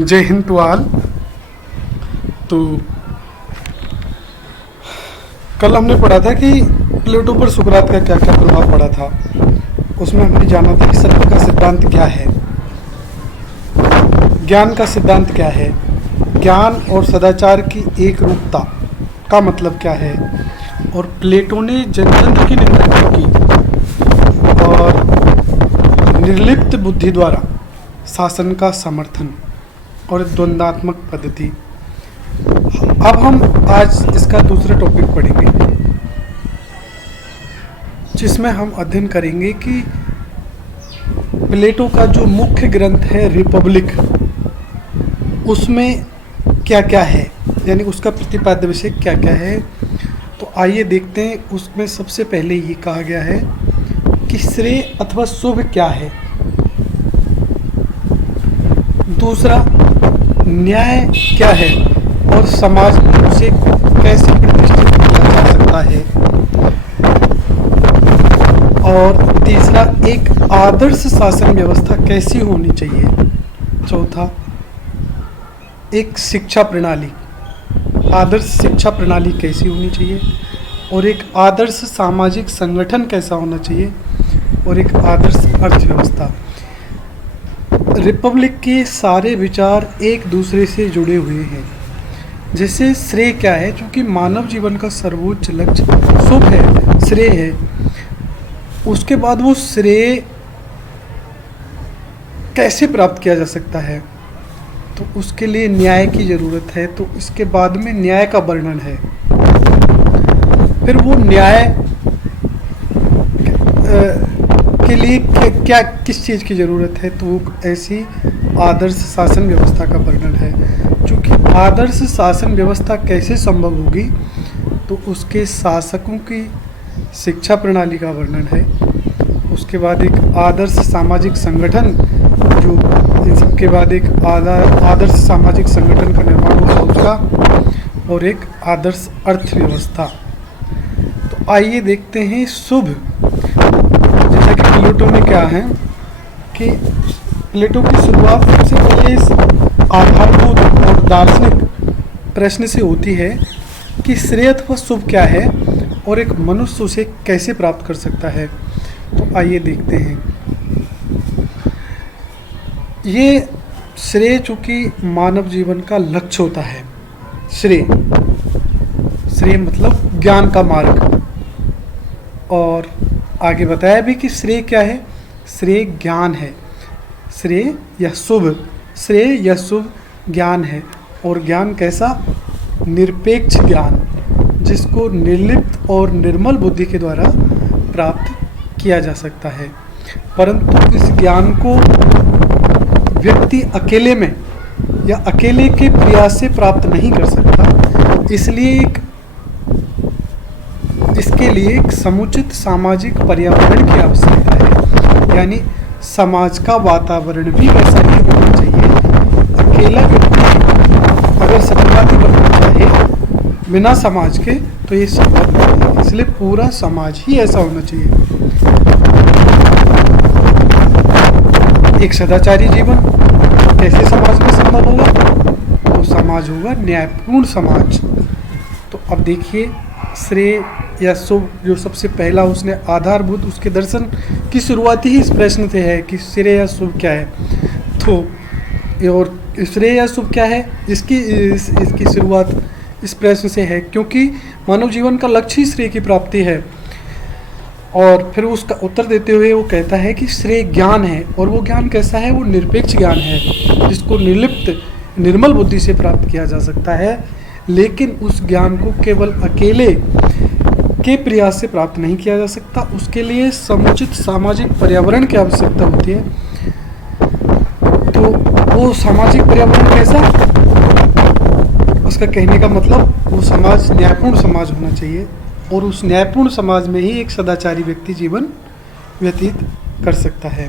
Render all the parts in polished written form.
जय Hind to all. तो कल हमने पढ़ा था कि प्लेटो पर सुकरात का क्या क्या प्रभाव पड़ा था। उसमें हमने जाना था कि सत्य का सिद्धांत क्या है, ज्ञान का सिद्धांत क्या है, ज्ञान और सदाचार की एक रूपता का मतलब क्या है, और प्लेटो ने जनतंत्र की निंदा क्यों की, और निर्लिप्त बुद्धि द्वारा शासन का समर्थन और द्वंद्वात्मक पद्धति। अब हम आज इसका दूसरा टॉपिक पढ़ेंगे, जिसमें हम अध्ययन करेंगे कि प्लेटो का जो मुख्य ग्रंथ है रिपब्लिक, उसमें क्या क्या है, यानी उसका प्रतिपाद्य विषय क्या क्या है। तो आइए देखते हैं। उसमें सबसे पहले ये कहा गया है कि श्रेय अथवा शुभ क्या है। दूसरा, न्याय क्या है और समाज में उसे कैसे प्रतिष्ठित किया जा सकता है। और तीसरा, एक आदर्श शासन व्यवस्था कैसी होनी चाहिए। चौथा, एक शिक्षा प्रणाली, आदर्श शिक्षा प्रणाली कैसी होनी चाहिए, और एक आदर्श सामाजिक संगठन कैसा होना चाहिए, और एक आदर्श अर्थव्यवस्था। रिपब्लिक के सारे विचार एक दूसरे से जुड़े हुए हैं। जैसे श्रेय क्या है, क्योंकि मानव जीवन का सर्वोच्च लक्ष्य शुभ है, श्रेय है। उसके बाद वो श्रेय कैसे प्राप्त किया जा सकता है, तो उसके लिए न्याय की जरूरत है। तो इसके बाद में न्याय का वर्णन है। फिर वो न्याय के लिए क्या किस चीज़ की ज़रूरत है, तो वो ऐसी आदर्श शासन व्यवस्था का वर्णन है। क्योंकि आदर्श शासन व्यवस्था कैसे संभव होगी, तो उसके शासकों की शिक्षा प्रणाली का वर्णन है। उसके बाद एक आदर्श सामाजिक संगठन, जो इन सबके बाद एक आदर्श सामाजिक संगठन का निर्माण होगा उसका, और एक आदर्श अर्थव्यवस्था। तो आइए देखते हैं शुभ। जैसा कि प्लेटो में क्या है कि प्लेटो की शुरुआत सबसे पहले इस आधारभूत और दार्शनिक प्रश्न से होती है कि श्रेय अथवा शुभ क्या है और एक मनुष्य उसे कैसे प्राप्त कर सकता है। तो आइए देखते हैं। ये श्रेय चूंकि मानव जीवन का लक्ष्य होता है, श्रेय मतलब ज्ञान का मार्ग। और आगे बताया भी कि श्रेय क्या है, श्रेय ज्ञान है। श्रेय या शुभ ज्ञान है। और ज्ञान कैसा, निरपेक्ष ज्ञान, जिसको निर्लिप्त और निर्मल बुद्धि के द्वारा प्राप्त किया जा सकता है। परंतु इस ज्ञान को व्यक्ति अकेले में या अकेले के प्रयास से प्राप्त नहीं कर सकता। इसलिए इसके लिए एक समुचित सामाजिक पर्यावरण की आवश्यकता है, यानी समाज का वातावरण भी वैसा ही होना चाहिए। अकेला व्यक्ति अगर सत्यवादी बनना चाहे बिना समाज के, तो ये संभव नहीं है। इसलिए पूरा समाज ही ऐसा होना चाहिए। एक सदाचारी जीवन कैसे समाज में संभव होगा, तो समाज होगा न्यायपूर्ण समाज। तो अब देखिए, श्रेय या शुभ जो सबसे पहला उसने आधारभूत, उसके दर्शन की शुरुआत ही इस प्रश्न से है कि श्रेय या शुभ क्या है। तो और श्रेय या शुभ क्या है, इसकी शुरुआत इस प्रश्न से है, क्योंकि मानव जीवन का लक्ष्य ही श्रेय की प्राप्ति है। और फिर उसका उत्तर देते हुए वो कहता है कि श्रेय ज्ञान है, और वो ज्ञान कैसा है, वो निरपेक्ष ज्ञान है, जिसको निर्लिप्त निर्मल बुद्धि से प्राप्त किया जा सकता है। लेकिन उस ज्ञान को केवल अकेले के प्रयास से प्राप्त नहीं किया जा सकता, उसके लिए समुचित सामाजिक पर्यावरण की आवश्यकता होती है। तो वो सामाजिक पर्यावरण कैसा, उसका कहने का मतलब वो समाज न्यायपूर्ण समाज होना चाहिए, और उस न्यायपूर्ण समाज में ही एक सदाचारी व्यक्ति जीवन व्यतीत कर सकता है।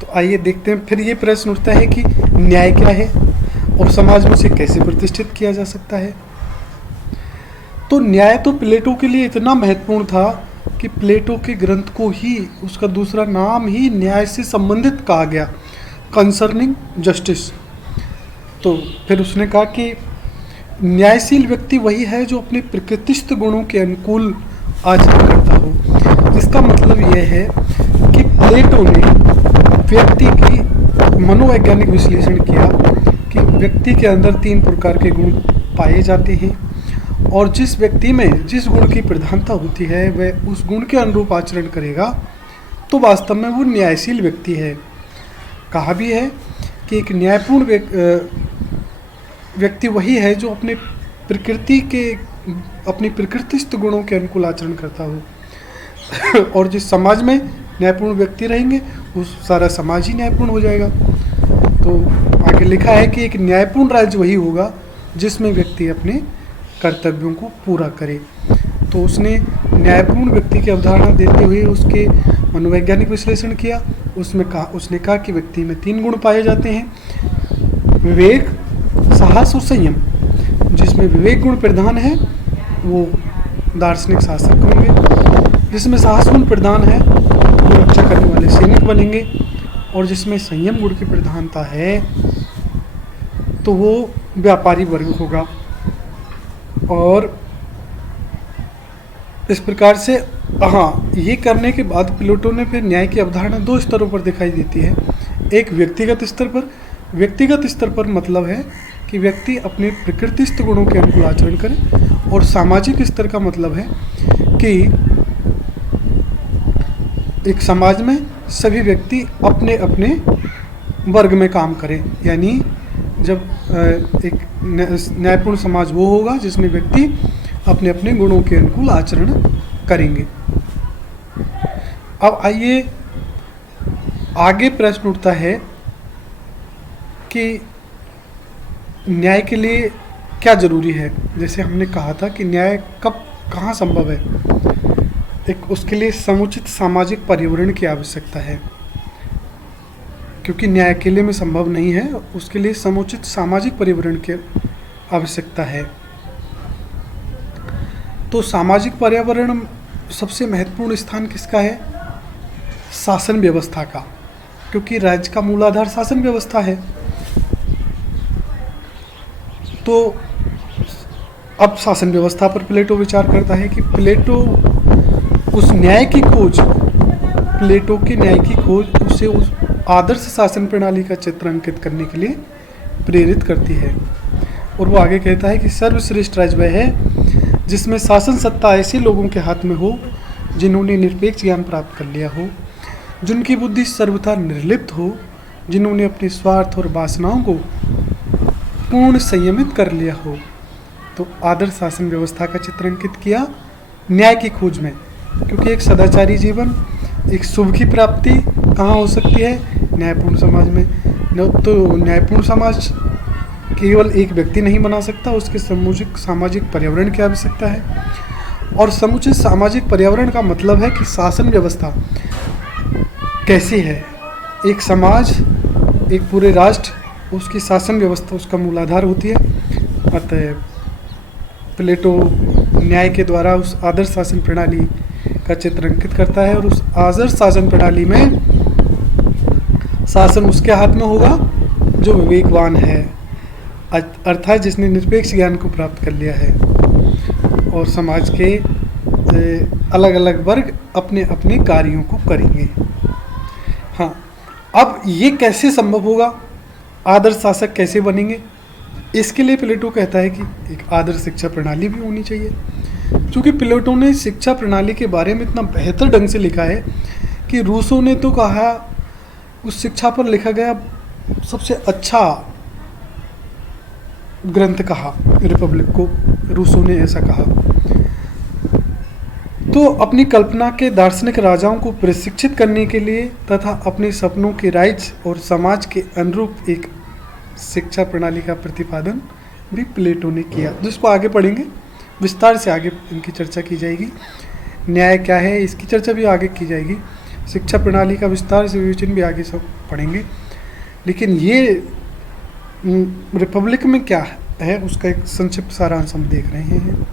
तो आइए देखते हैं। फिर ये प्रश्न उठता है कि न्याय क्या है और समाज में उसे कैसे प्रतिष्ठित किया जा सकता है। तो न्याय तो प्लेटो के लिए इतना महत्वपूर्ण था कि प्लेटो के ग्रंथ को ही, उसका दूसरा नाम ही न्याय से संबंधित कहा गया, कंसर्निंग जस्टिस। तो फिर उसने कहा कि न्यायशील व्यक्ति वही है जो अपने प्रकृतिस्थ गुणों के अनुकूल आचरण करता हो। इसका मतलब यह है कि प्लेटो ने व्यक्ति की मनोवैज्ञानिक विश्लेषण किया कि व्यक्ति के अंदर 3 प्रकार के गुण पाए जाते हैं और जिस व्यक्ति में जिस गुण की प्रधानता होती है वह उस गुण के अनुरूप आचरण करेगा तो वास्तव में वो न्यायशील व्यक्ति है। कहा भी है कि एक न्यायपूर्ण व्यक्ति वही है जो अपनी प्रकृतिस्थ गुणों के अनुकूल आचरण करता हो और जिस समाज में न्यायपूर्ण व्यक्ति रहेंगे उस सारा समाज ही न्यायपूर्ण हो जाएगा। तो आगे लिखा है कि एक न्यायपूर्ण राज्य वही होगा जिसमें व्यक्ति अपने कर्तव्यों को पूरा करे। तो उसने न्यायपूर्ण व्यक्ति की अवधारणा देते हुए उसके मनोवैज्ञानिक विश्लेषण किया। उसने कहा कि व्यक्ति में 3 गुण पाए जाते हैं, विवेक, साहस और संयम। जिसमें विवेक गुण प्रधान है वो दार्शनिक शासक होंगे, जिसमें साहस गुण प्रधान है वो रक्षा करने वाले सैनिक बनेंगे और जिसमें संयम गुण की प्रधानता है तो वो व्यापारी वर्ग होगा। और इस प्रकार से ये करने के बाद प्लेटो ने फिर न्याय की अवधारणा 2 स्तरों पर दिखाई देती है। एक व्यक्तिगत स्तर पर मतलब है कि व्यक्ति अपने प्रकृतिस्थ गुणों के अनुकूल आचरण करे और सामाजिक स्तर का मतलब है कि एक समाज में सभी व्यक्ति अपने अपने वर्ग में काम करें। यानी जब एक न्यायपूर्ण समाज वो होगा जिसमें व्यक्ति अपने अपने गुणों के अनुकूल आचरण करेंगे। अब आइए आगे प्रश्न उठता है कि न्याय के लिए क्या जरूरी है। जैसे हमने कहा था कि न्याय कब कहाँ संभव है। एक उसके लिए समुचित सामाजिक पर्यावरण की आवश्यकता है, क्योंकि न्याय अकेले में संभव नहीं है, उसके लिए समुचित सामाजिक पर्यावरण की आवश्यकता है। तो सामाजिक पर्यावरण सबसे महत्वपूर्ण स्थान किसका है? शासन व्यवस्था का, क्योंकि राज्य का मूलाधार शासन व्यवस्था है। तो अब शासन व्यवस्था पर प्लेटो विचार करता है कि प्लेटो उस न्याय की खोज, प्लेटो के न्याय की खोज उसे उस आदर्श शासन प्रणाली का चित्र अंकित करने के लिए प्रेरित करती है। और वो आगे कहता है कि सर्वश्रेष्ठ राज्य वह है जिसमें शासन सत्ता ऐसे लोगों के हाथ में हो जिन्होंने निरपेक्ष ज्ञान प्राप्त कर लिया हो, जिनकी बुद्धि सर्वथा निर्लिप्त हो, जिन्होंने अपने स्वार्थ और वासनाओं को पूर्ण संयमित कर लिया हो। तो आदर्श शासन व्यवस्था का चित्र अंकित किया न्याय की खोज में, क्योंकि एक सदाचारी जीवन, एक शुभ की प्राप्ति कहाँ हो सकती है? न्यायपूर्ण समाज में। तो न्यायपूर्ण समाज केवल एक व्यक्ति नहीं बना सकता, उसके समुचित सामाजिक पर्यावरण की आवश्यकता है। और समुचित सामाजिक पर्यावरण का मतलब है कि शासन व्यवस्था कैसी है। एक समाज, एक पूरे राष्ट्र, उसकी शासन व्यवस्था उसका मूलाधार होती है। अतः प्लेटो न्याय के द्वारा उस आदर्श शासन प्रणाली का चित्र अंकित करता है और उस आदर्श शासन प्रणाली में शासन उसके हाथ में होगा जो विवेकवान है, अर्थात जिसने निरपेक्ष ज्ञान को प्राप्त कर लिया है। और समाज के अलग अलग वर्ग अपने अपने कार्यों को करेंगे। हाँ, अब ये कैसे संभव होगा? आदर्श शासक कैसे बनेंगे? इसके लिए प्लेटो कहता है कि एक आदर्श शिक्षा प्रणाली भी होनी चाहिए। क्योंकि प्लेटो ने शिक्षा प्रणाली के बारे में इतना बेहतर ढंग से लिखा है कि रूसो ने तो कहा, उस शिक्षा पर लिखा गया सबसे अच्छा ग्रंथ कहा रिपब्लिक को, रूसो ने ऐसा कहा। तो अपनी कल्पना के दार्शनिक राजाओं को प्रशिक्षित करने के लिए तथा अपने सपनों के राज्य और समाज के अनुरूप एक शिक्षा प्रणाली का प्रतिपादन भी प्लेटो ने किया, जिसको आगे पढ़ेंगे, विस्तार से आगे इनकी चर्चा की जाएगी। न्याय क्या है इसकी चर्चा भी आगे की जाएगी, शिक्षा प्रणाली का विस्तार से विवेचन भी आगे सब पढ़ेंगे। लेकिन ये रिपब्लिक में क्या है उसका एक संक्षिप्त सारांश हम देख रहे हैं।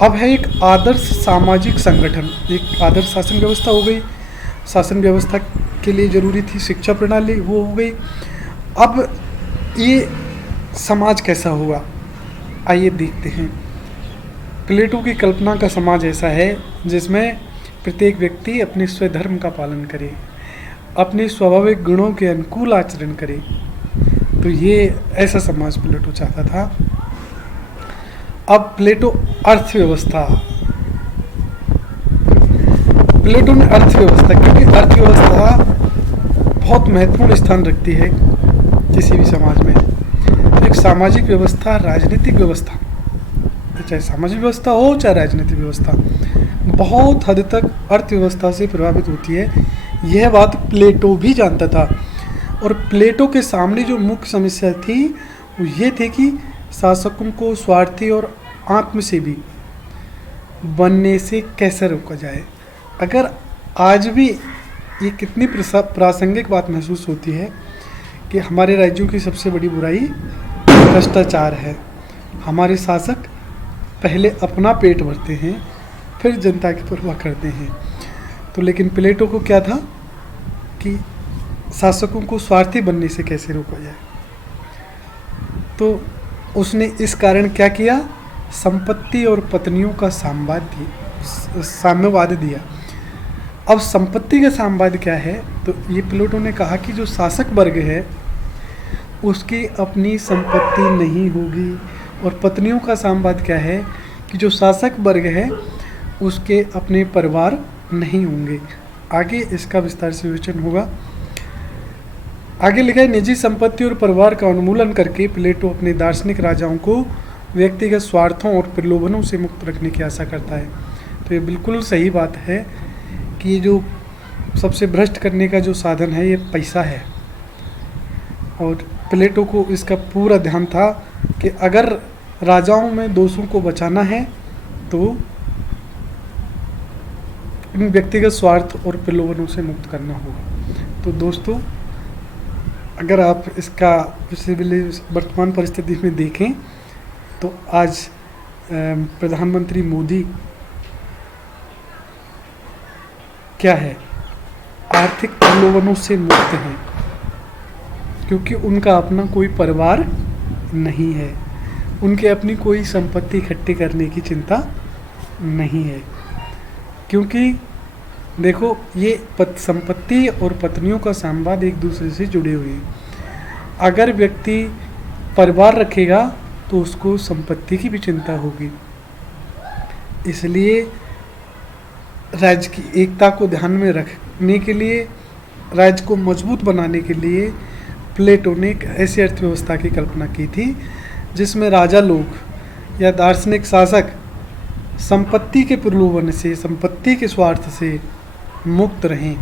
अब है एक आदर्श सामाजिक संगठन। एक आदर्श शासन व्यवस्था हो गई, शासन व्यवस्था के लिए जरूरी थी शिक्षा प्रणाली, वो हो गई। अब ये समाज कैसा हुआ, आइए देखते हैं। प्लेटो की कल्पना का समाज ऐसा है जिसमें प्रत्येक व्यक्ति अपने स्वधर्म का पालन करे, अपने स्वाभाविक गुणों के अनुकूल आचरण करे। तो ये ऐसा समाज प्लेटो चाहता था। अब प्लेटो अर्थव्यवस्था, प्लेटो ने अर्थव्यवस्था, क्योंकि अर्थव्यवस्था बहुत महत्वपूर्ण स्थान रखती है किसी भी समाज में। तो एक सामाजिक व्यवस्था, राजनीतिक व्यवस्था, चाहे सामाजिक व्यवस्था हो चाहे राजनीतिक व्यवस्था, बहुत हद तक अर्थव्यवस्था से प्रभावित होती है। यह बात प्लेटो भी जानता था। और प्लेटो के सामने जो मुख्य समस्या थी वो ये थी कि शासकों को स्वार्थी और आत्मसेवी बनने से कैसे रोका जाए। अगर आज भी ये कितनी प्रासंगिक बात महसूस होती है कि हमारे राज्यों की सबसे बड़ी बुराई भ्रष्टाचार है। हमारे शासक पहले अपना पेट भरते हैं, फिर जनता की परवाह करते हैं। तो लेकिन प्लेटो को क्या था कि शासकों को स्वार्थी बनने से कैसे रोका जाए। तो उसने इस कारण क्या किया, संपत्ति और पत्नियों का साम्यवाद दिया। अब संपत्ति का साम्यवाद क्या है, तो ये प्लेटो ने कहा कि जो शासक वर्ग है उसकी अपनी संपत्ति नहीं होगी, और पत्नियों का साम्यवाद क्या है कि जो शासक वर्ग है उसके अपने परिवार नहीं होंगे। आगे इसका विस्तार से विवेचन होगा। आगे लिखा है, निजी संपत्ति और परिवार का उन्मूलन करके प्लेटो अपने दार्शनिक राजाओं को व्यक्तिगत स्वार्थों और प्रलोभनों से मुक्त रखने की आशा करता है। तो ये बिल्कुल सही बात है कि ये जो सबसे भ्रष्ट करने का जो साधन है ये पैसा है। और प्लेटो को इसका पूरा ध्यान था कि अगर राजाओं में दोषों को बचाना है तो इन व्यक्तिगत स्वार्थ और प्रलोभनों से मुक्त करना होगा। तो दोस्तों, अगर आप इसका वर्तमान परिस्थिति में देखें तो आज प्रधानमंत्री मोदी क्या है, आर्थिक प्रलोभनों से मुक्त हैं, क्योंकि उनका अपना कोई परिवार नहीं है, उनके अपनी कोई संपत्ति इकट्ठी करने की चिंता नहीं है। क्योंकि देखो, ये संपत्ति और पत्नियों का संवाद एक दूसरे से जुड़े हुए हैं। अगर व्यक्ति परिवार रखेगा तो उसको संपत्ति की भी चिंता होगी। इसलिए राज्य की एकता को ध्यान में रखने के लिए, राज्य को मजबूत बनाने के लिए प्लेटो ने एक ऐसी अर्थव्यवस्था की कल्पना की थी जिसमें राजा लोग या दार्शनिक शासक संपत्ति के प्रलोभन से, संपत्ति के स्वार्थ से मुक्त रहें।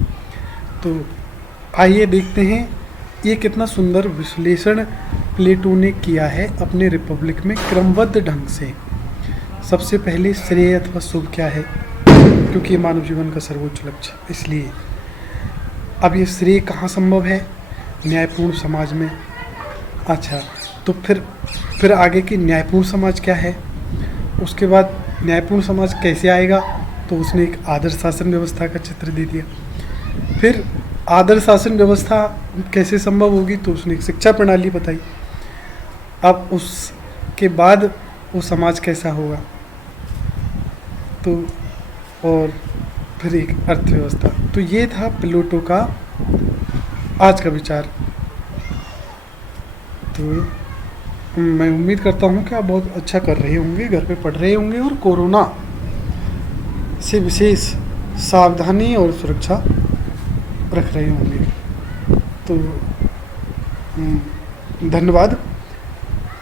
तो आइए देखते हैं ये कितना सुंदर विश्लेषण प्लेटो ने किया है अपने रिपब्लिक में क्रमबद्ध ढंग से। सबसे पहले श्रेय अथवा शुभ क्या है, क्योंकि मानव जीवन का सर्वोच्च लक्ष्य, इसलिए अब ये श्रेय कहाँ संभव है, न्यायपूर्ण समाज में। अच्छा, तो फिर आगे की न्यायपूर्ण समाज क्या है, उसके बाद न्यायपूर्ण समाज कैसे आएगा, तो उसने एक आदर्श शासन व्यवस्था का चित्र दे दिया। फिर आदर्श शासन व्यवस्था कैसे संभव होगी, तो उसने एक शिक्षा प्रणाली बताई। अब उसके बाद वो समाज कैसा होगा, तो और फिर एक अर्थव्यवस्था। तो ये था प्लेटो का आज का विचार। तो मैं उम्मीद करता हूँ कि आप बहुत अच्छा कर रहे होंगे, घर पे पढ़ रहे होंगे और कोरोना से विशेष सावधानी और सुरक्षा रख रहे होंगे। तो धन्यवाद।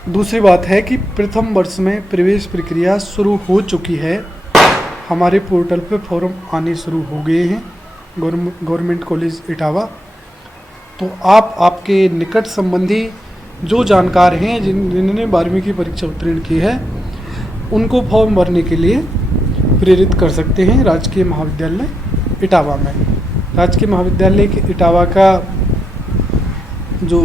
दूसरी बात है कि प्रथम वर्ष में प्रवेश प्रक्रिया शुरू हो चुकी है। हमारे पोर्टल पे फॉर्म आने शुरू हो गए हैं गवर्नमेंट कॉलेज इटावा। तो आपके निकट संबंधी जो जानकार हैं जिन्होंने 12वीं की परीक्षा उत्तीर्ण की है, उनको फॉर्म भरने के लिए प्रेरित कर सकते हैं राजकीय महाविद्यालय इटावा में। राजकीय महाविद्यालय के इटावा का जो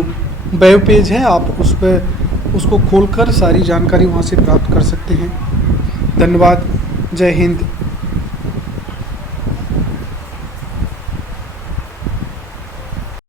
वेब पेज है, आप उस पर उसको खोलकर सारी जानकारी वहाँ से प्राप्त कर सकते हैं। धन्यवाद। जय हिंद।